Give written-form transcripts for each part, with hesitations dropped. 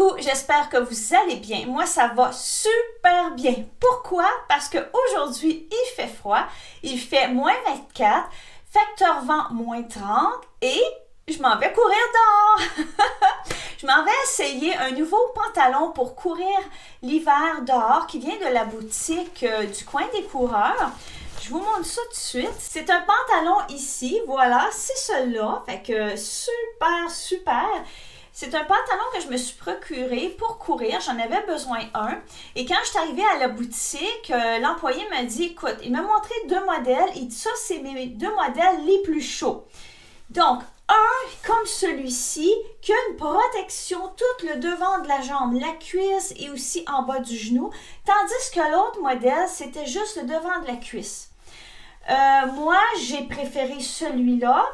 Coucou, j'espère que vous allez bien. Moi, ça va super bien. Pourquoi? Parce qu'aujourd'hui, il fait froid, il fait moins 24, facteur vent moins 30 et je m'en vais courir dehors. Je m'en vais essayer un nouveau pantalon pour courir l'hiver dehors qui vient de la boutique du coin des coureurs. Je vous montre ça tout de suite. C'est un pantalon ici, voilà, c'est celui-là. Fait que super. C'est un pantalon que je me suis procuré pour courir. J'en avais besoin un. Et quand je suis arrivée à la boutique, l'employé m'a dit, écoute, il m'a montré deux modèles. Il dit, ça, c'est mes deux modèles les plus chauds. Donc, un comme celui-ci, qui a une protection tout le devant de la jambe, la cuisse et aussi en bas du genou. Tandis que l'autre modèle, c'était juste le devant de la cuisse. Moi, j'ai préféré celui-là.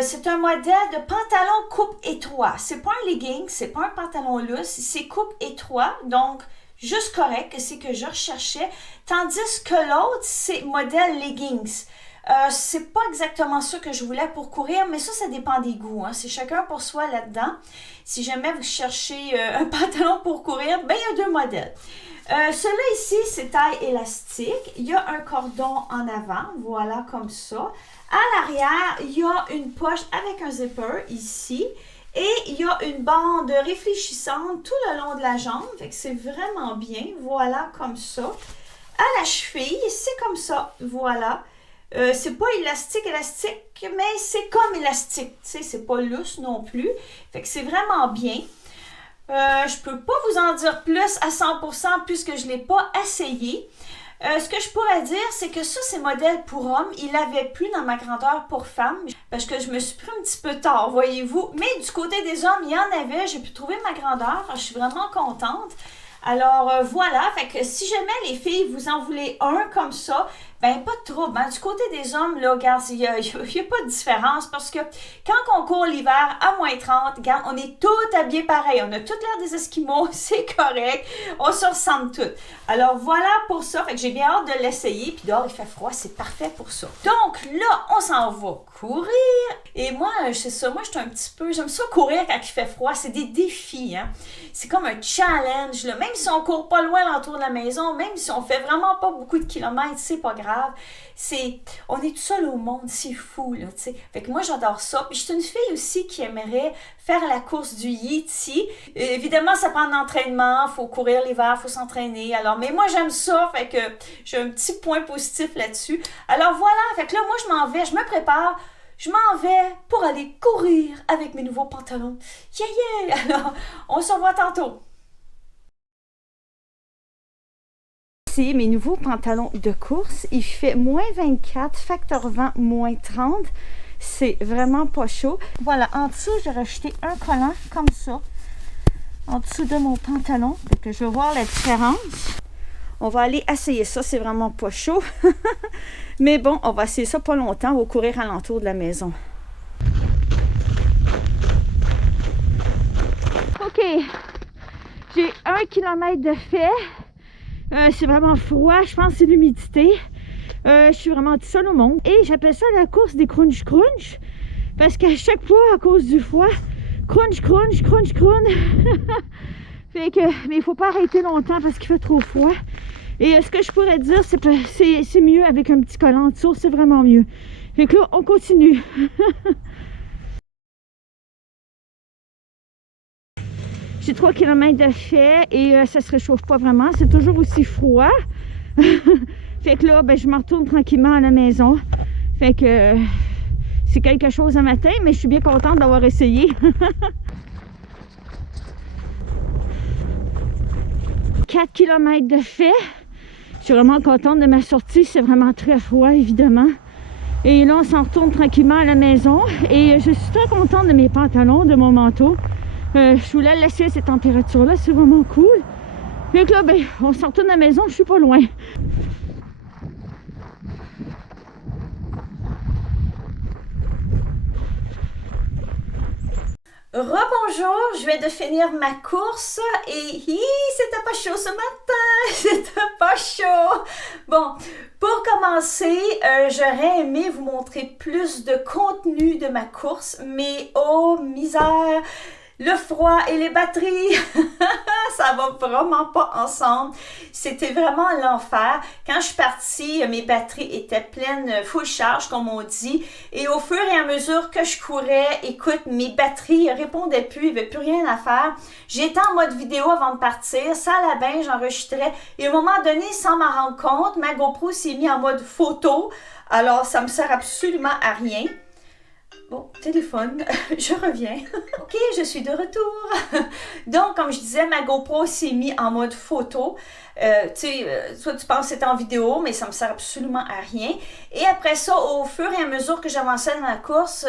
C'est un modèle de pantalon coupe étroit. C'est pas un legging, c'est pas un pantalon lousse, c'est coupe étroit, donc juste correct, c'est que je recherchais. Tandis que l'autre, c'est modèle leggings. C'est pas exactement ça que je voulais pour courir, mais ça dépend des goûts. Hein. C'est chacun pour soi là-dedans. Si jamais vous cherchez un pantalon pour courir, ben il y a deux modèles. Celui-là ici, c'est taille élastique. Il y a un cordon en avant, voilà comme ça. À l'arrière, il y a une poche avec un zipper ici. Et il y a une bande réfléchissante tout le long de la jambe. Fait que c'est vraiment bien. Voilà comme ça. À la cheville, c'est comme ça. Voilà. C'est pas élastique, mais c'est comme élastique. Tu sais, c'est pas lousse non plus. Fait que c'est vraiment bien. Je peux pas vous en dire plus à 100% puisque je l'ai pas essayé. Ce que je pourrais dire, c'est que ça, c'est modèle pour homme. Il n'avait plus dans ma grandeur pour femme parce que je me suis pris un petit peu tard, voyez-vous. Mais du côté des hommes, il y en avait. J'ai pu trouver ma grandeur. Je suis vraiment contente. Alors, voilà. Fait que si jamais les filles, vous en voulez un comme ça, ben pas de trouble. Hein. Du côté des hommes, là, regarde, il n'y a pas de différence parce que quand on court l'hiver à moins 30, regarde, on est tous habillés pareil. On a toutes l'air des Esquimaux, c'est correct. On se ressemble toutes. Alors, voilà pour ça. Fait que j'ai bien hâte de l'essayer. Puis dehors, il fait froid, c'est parfait pour ça. Donc là, on s'en va courir. Et moi, c'est ça. Moi, je suis un petit peu... J'aime ça courir quand il fait froid. C'est des défis, hein. C'est comme un challenge, là. Même si on court pas loin l'entour de la maison, même si on fait vraiment pas beaucoup de kilomètres, c'est pas grave. On est tout seul au monde, c'est fou, là, tu sais. Fait que moi, j'adore ça. Puis je suis une fille aussi qui aimerait faire la course du Yeti. Évidemment, ça prend de l'entraînement, il faut courir l'hiver, il faut s'entraîner. Alors, mais moi, j'aime ça, fait que j'ai un petit point positif là-dessus. Alors voilà, fait que là, moi, je m'en vais, je me prépare. Je m'en vais pour aller courir avec mes nouveaux pantalons. Yeah! Alors, on se revoit tantôt. C'est mes nouveaux pantalons de course. Il fait moins 24, facteur vent moins 30. C'est vraiment pas chaud. Voilà, en dessous, j'ai rajouté un collant comme ça. En dessous de mon pantalon. Donc, je vais voir la différence. On va aller essayer ça. C'est vraiment pas chaud. Mais bon, on va essayer ça pas longtemps. On va courir alentour de la maison. OK. J'ai 1 km de fait. C'est vraiment froid, je pense que c'est l'humidité. Je suis vraiment toute seule au monde. Et j'appelle ça la course des crunch. Parce qu'à chaque fois, à cause du froid, crunch. Fait que, mais il ne faut pas arrêter longtemps parce qu'il fait trop froid. Et ce que je pourrais dire, c'est mieux avec un petit collant en dessous, c'est vraiment mieux. Fait que là, on continue. J'ai 3 km de fait et ça se réchauffe pas vraiment. C'est toujours aussi froid. Fait que là, ben, je me retourne tranquillement à la maison. Fait que c'est quelque chose un matin, mais je suis bien contente d'avoir essayé. 4 km de fait. Je suis vraiment contente de ma sortie. C'est vraiment très froid, évidemment. Et là, on s'en retourne tranquillement à la maison. Et je suis très contente de mes pantalons, de mon manteau. Je voulais laisser à cette température-là, c'est vraiment cool. Fait que là, ben, on s'en retourne à la maison, je suis pas loin. Rebonjour, je viens de finir ma course et c'était pas chaud ce matin, c'était pas chaud. Bon, pour commencer, j'aurais aimé vous montrer plus de contenu de ma course, mais oh misère, Le froid et les batteries, ça va vraiment pas ensemble. C'était vraiment l'enfer. Quand je suis partie, mes batteries étaient pleines, full charge, comme on dit. Et au fur et à mesure que je courais, écoute, mes batteries répondaient plus, il n'y avait plus rien à faire. J'étais en mode vidéo avant de partir, ça allait bien, j'enregistrais. Et à un moment donné, sans m'en rendre compte, ma GoPro s'est mise en mode photo. Alors, ça me sert absolument à rien. Bon, téléphone, je reviens. Ok, je suis de retour. Donc, comme je disais, ma GoPro s'est mise en mode photo. Toi, tu penses que c'était en vidéo, mais ça me sert absolument à rien. Et après ça, au fur et à mesure que j'avançais dans la course,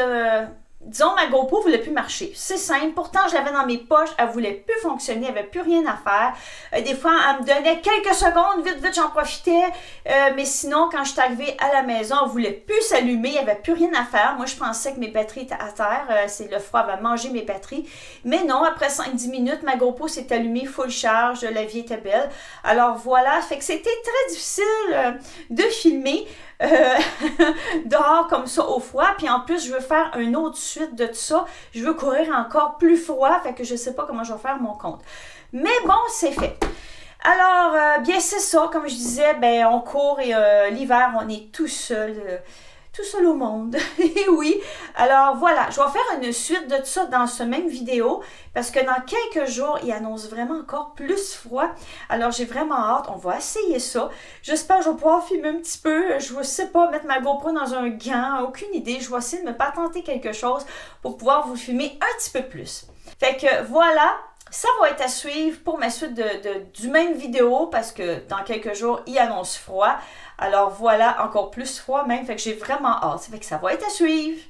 disons, ma GoPro ne voulait plus marcher. C'est simple. Pourtant, je l'avais dans mes poches. Elle ne voulait plus fonctionner. Elle n'avait plus rien à faire. Des fois, elle me donnait quelques secondes. Vite, vite, j'en profitais. Mais sinon, quand je suis arrivée à la maison, elle ne voulait plus s'allumer. Il n'y avait plus rien à faire. Moi, je pensais que mes batteries étaient à terre. C'est le froid avait mangé mes batteries. Mais non, après 5-10 minutes, ma GoPro s'est allumée full charge. La vie était belle. Alors voilà. Fait que c'était très difficile de filmer. Dehors comme ça au froid, puis en plus je veux faire une autre suite de tout ça, je veux courir encore plus froid, fait que je sais pas comment je vais faire mon compte, mais bon, c'est fait. Alors bien c'est ça, comme je disais, ben on court et l'hiver on est tout seul au monde. Et oui, alors voilà, je vais faire une suite de tout ça dans ce même vidéo parce que dans quelques jours, il annonce vraiment encore plus froid. Alors j'ai vraiment hâte, on va essayer ça. J'espère que je vais pouvoir filmer un petit peu. Je ne sais pas, mettre ma GoPro dans un gant, aucune idée. Je vais essayer de me patenter quelque chose pour pouvoir vous filmer un petit peu plus. Fait que voilà. Ça va être à suivre pour ma suite du même vidéo parce que dans quelques jours, il annonce froid. Alors voilà, encore plus froid même. Fait que j'ai vraiment hâte. Fait que ça va être à suivre.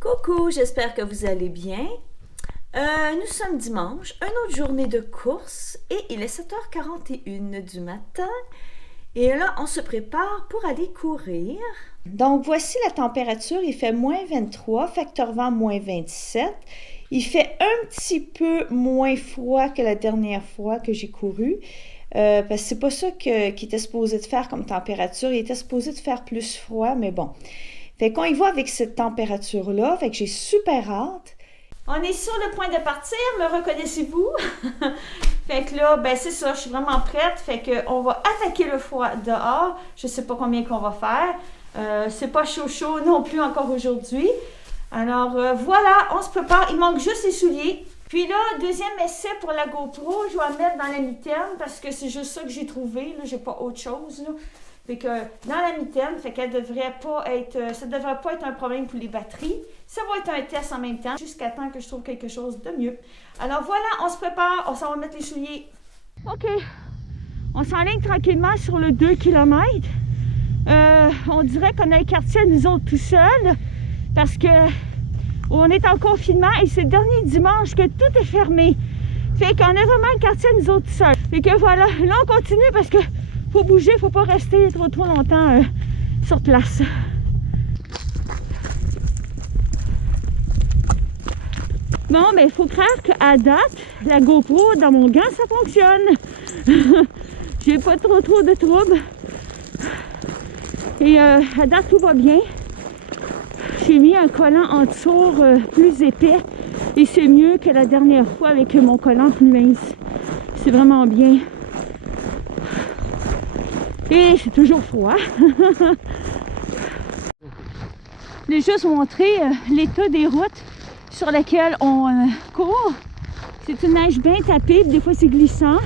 Coucou, j'espère que vous allez bien. Nous sommes dimanche, une autre journée de course et il est 7h41 du matin. Et là, on se prépare pour aller courir. Donc, voici la température. Il fait moins 23, facteur vent moins 27. Il fait un petit peu moins froid que la dernière fois que j'ai couru. Parce que c'est pas ça qu'il était supposé de faire comme température. Il était supposé de faire plus froid, mais bon. Fait qu'on y va avec cette température-là. Fait que j'ai super hâte. On est sur le point de partir, me reconnaissez-vous? Fait que là, ben c'est ça, je suis vraiment prête. Fait qu'on va attaquer le froid dehors. Je sais pas combien qu'on va faire. C'est pas chaud non plus encore aujourd'hui. Alors voilà, on se prépare. Il manque juste les souliers. Puis là, deuxième essai pour la GoPro, je vais la mettre dans la mitaine parce que c'est juste ça que j'ai trouvé. Là, j'ai pas autre chose. Là. Fait que dans la mitaine, fait qu'elle devrait pas être, ça devrait pas être un problème pour les batteries. Ça va être un test en même temps, jusqu'à temps que je trouve quelque chose de mieux. Alors voilà, on se prépare, on s'en va mettre les souliers. OK, on s'enligne tranquillement sur le 2 km. On dirait qu'on a un quartier à nous autres tout seuls, parce que on est en confinement et c'est le dernier dimanche que tout est fermé. Fait qu'on a vraiment un quartier à nous autres tout seuls. Fait que voilà, là on continue parce que faut bouger, faut pas rester trop longtemps sur place. Bon, mais il faut croire qu'à date, la GoPro dans mon gant, ça fonctionne. J'ai pas trop de troubles. Et à date, tout va bien. J'ai mis un collant en dessous plus épais et c'est mieux que la dernière fois avec mon collant plus mince. C'est vraiment bien. Et c'est toujours froid. Je vais juste montrer l'état des routes sur lesquelles on court. C'est une neige bien tapée, des fois c'est glissant.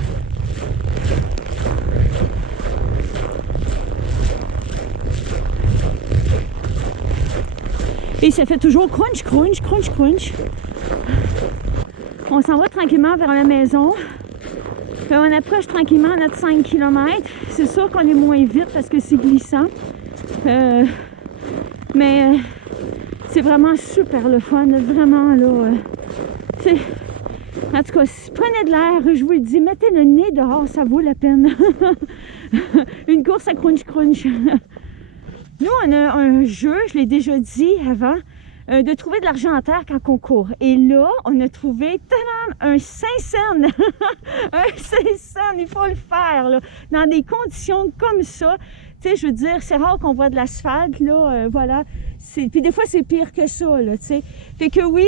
Et ça fait toujours crunch, crunch, crunch, crunch. On s'en va tranquillement vers la maison. On approche tranquillement notre 5 km. C'est sûr qu'on est moins vite parce que c'est glissant. Mais c'est vraiment super le fun. Vraiment, là. En tout cas, prenez de l'air. Je vous le dis, mettez le nez dehors, ça vaut la peine. Une course à crunch crunch. Nous, on a un jeu, je l'ai déjà dit avant, de trouver de l'argent en terre quand on court. Et là, on a trouvé un 5 cents. Un 5 cents, il faut le faire, là, dans des conditions comme ça. Tu sais, je veux dire, c'est rare qu'on voit de l'asphalte, là, voilà. Puis des fois, c'est pire que ça, là, tu sais. Fait que oui,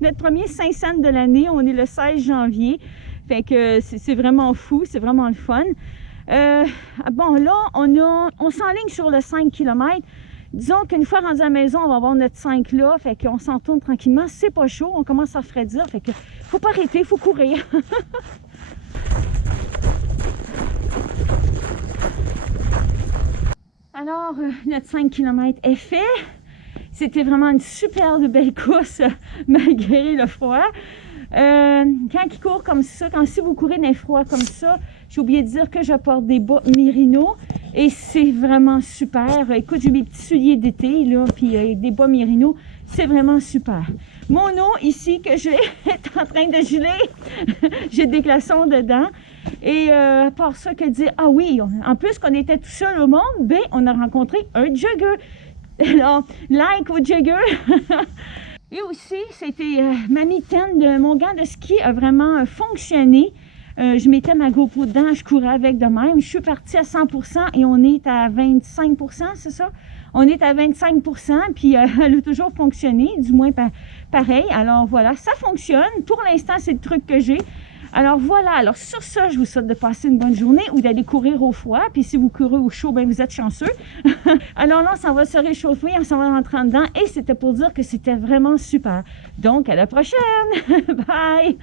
notre premier 500 de l'année, on est le 16 janvier. Fait que c'est vraiment fou, c'est vraiment le fun. Bon, là, on s'enligne sur le 5 km. Disons qu'une fois rendu à la maison, on va avoir notre 5 là. Fait qu'on s'en tourne tranquillement. C'est pas chaud, on commence à refroidir. Fait que faut pas arrêter, faut courir. Alors, notre 5 km est fait. C'était vraiment une super belle course, malgré le froid. Quand il court comme ça, si vous courez dans le froid comme ça, j'ai oublié de dire que je porte des bas Merino et c'est vraiment super. Écoute, j'ai mes petits souliers d'été, là, puis avec des bas Merino, c'est vraiment super. Mon eau ici que j'ai est en train de geler, j'ai des glaçons dedans. Et à part ça, que dire, ah oui, en plus qu'on était tout seul au monde, ben, on a rencontré un jogger. Alors, like au jogger. Et aussi, c'était ma mitaine de mon gant de ski a vraiment fonctionné. Je mettais ma GoPro dedans, je courais avec de même. Je suis partie à 100% et on est à 25%, c'est ça? On est à 25%, puis elle a toujours fonctionné, du moins pareil. Alors voilà, ça fonctionne. Pour l'instant, c'est le truc que j'ai. Alors voilà, alors sur ça, je vous souhaite de passer une bonne journée ou d'aller courir au froid. Puis si vous courez au chaud, ben vous êtes chanceux. Alors là, on s'en va se réchauffer, on s'en va rentrer en dedans. Et c'était pour dire que c'était vraiment super. Donc, à la prochaine! Bye!